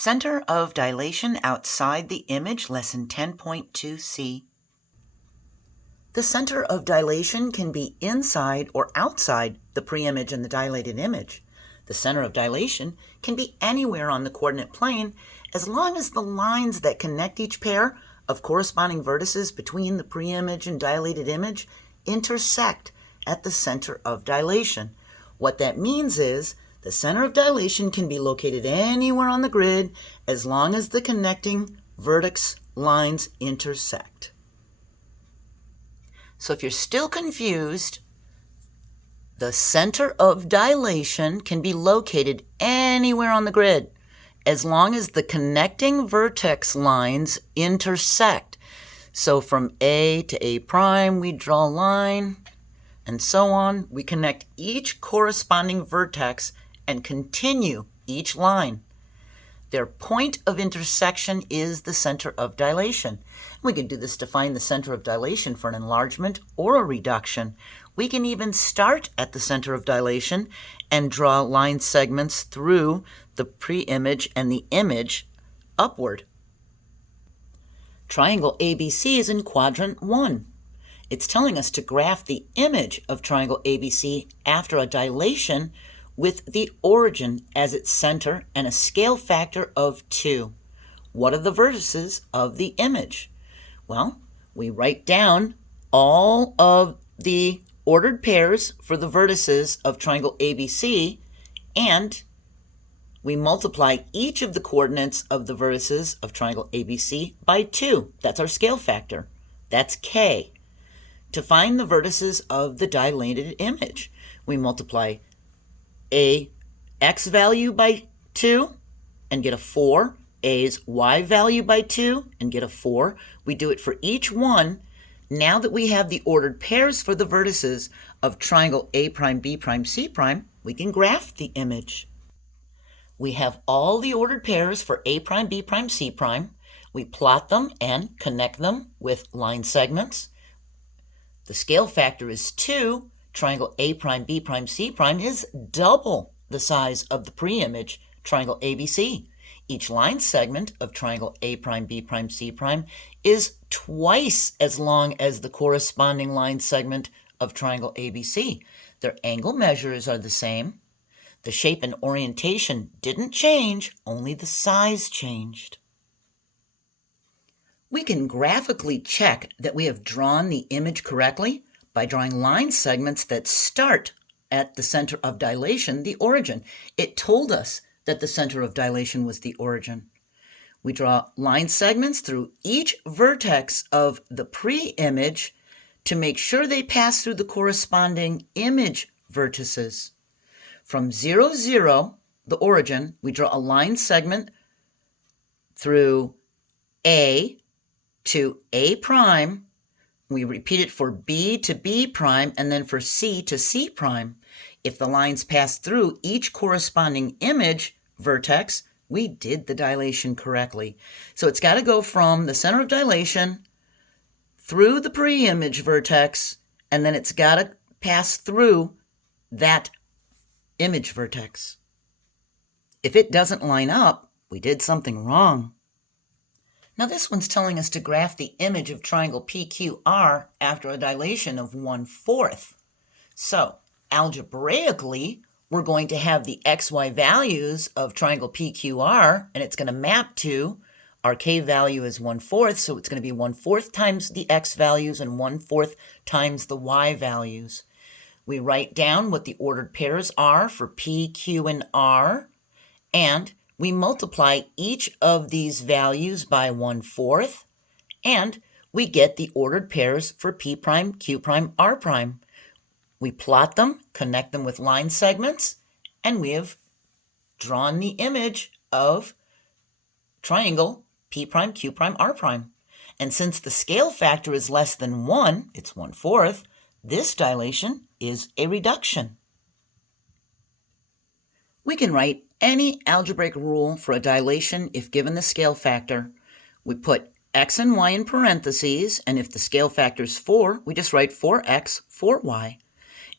Center of dilation outside the image, lesson 10.2c. The center of dilation can be inside or outside the preimage and the dilated image. The center of dilation can be anywhere on the coordinate plane as long as the lines that connect each pair of corresponding vertices between the preimage and dilated image intersect at the center of dilation. What that means is the center of dilation can be located anywhere on the grid as long as the connecting vertex lines intersect. So if you're still confused, the center of dilation can be located anywhere on the grid as long as the connecting vertex lines intersect. So from A to A prime, we draw a line, and so on. We connect each corresponding vertex and continue each line. Their point of intersection is the center of dilation. We can do this to find the center of dilation for an enlargement or a reduction. We can even start at the center of dilation and draw line segments through the preimage and the image upward. Triangle ABC is in quadrant 1. It's telling us to graph the image of triangle ABC after a dilation with the origin as its center and a scale factor of 2. What are the vertices of the image? Well, we write down all of the ordered pairs for the vertices of triangle ABC, and we multiply each of the coordinates of the vertices of triangle ABC by 2. That's our scale factor. That's K. To find the vertices of the dilated image, we multiply a x value by 2 and get a 4, a's y value by 2 and get a 4. We do it for each one. Now that we have the ordered pairs for the vertices of triangle A prime, B prime, C prime, we can graph the image. We have all the ordered pairs for A prime, B prime, C prime. We plot them and connect them with line segments. The scale factor is 2. Triangle A prime, B prime, C prime is double the size of the preimage triangle ABC. Each line segment of triangle A prime, B prime, C prime is twice as long as the corresponding line segment of triangle ABC. Their angle measures are the same. The shape and orientation didn't change, only the size changed. We can graphically check that we have drawn the image correctly by drawing line segments that start at the center of dilation, the origin. It told us that the center of dilation was the origin. We draw line segments through each vertex of the pre-image to make sure they pass through the corresponding image vertices. From 0, 0, the origin, we draw a line segment through A to A prime. We repeat it for B to B prime and then for C to C prime. If the lines pass through each corresponding image vertex, we did the dilation correctly. So it's got to go from the center of dilation through the pre-image vertex, and then it's got to pass through that image vertex. If it doesn't line up, we did something wrong. Now this one's telling us to graph the image of triangle PQR after a dilation of 1/4. So algebraically, we're going to have the xy values of triangle PQR, and it's going to map to our k value is 1/4, so it's going to be 1/4 times the x values and 1/4 times the y values. We write down what the ordered pairs are for P, Q, and R, and we multiply each of these values by 1/4, and we get the ordered pairs for P prime, Q prime, R prime. We plot them, connect them with line segments, and we have drawn the image of triangle P prime, Q prime, R prime. And since the scale factor is less than 1, it's 1/4, this dilation is a reduction. We can write any algebraic rule for a dilation if given the scale factor. We put x and y in parentheses, and if the scale factor is 4, we just write 4x, 4y.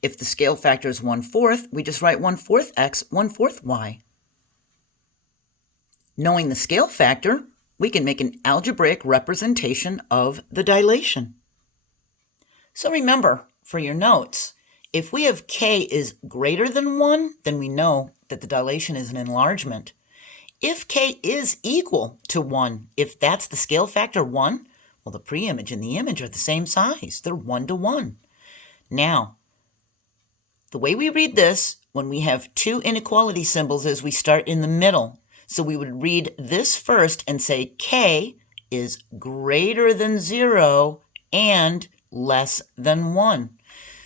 If the scale factor is 1/4, we just write 1/4 x, 1/4 y. Knowing the scale factor, we can make an algebraic representation of the dilation. So remember, for your notes, if we have k is greater than 1, then we know that the dilation is an enlargement. If k is equal to 1, if that's the scale factor 1, well, the preimage and the image are the same size. They're 1 to 1. Now, the way we read this when we have two inequality symbols is we start in the middle. So we would read this first and say k is greater than 0 and less than 1.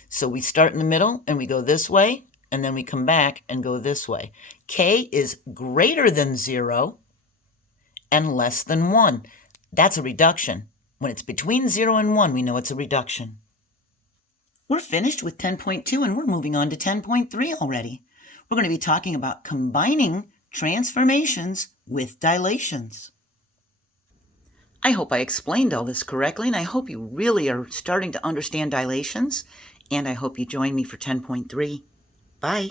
So we start in the middle and we go this way, and then we come back and go this way. K is greater than 0 and less than 1. That's a reduction. When it's between 0 and 1, we know it's a reduction. We're finished with 10.2 and we're moving on to 10.3 already. We're going to be talking about combining transformations with dilations. I hope I explained all this correctly, and I hope you really are starting to understand dilations, and I hope you join me for 10.3. Bye.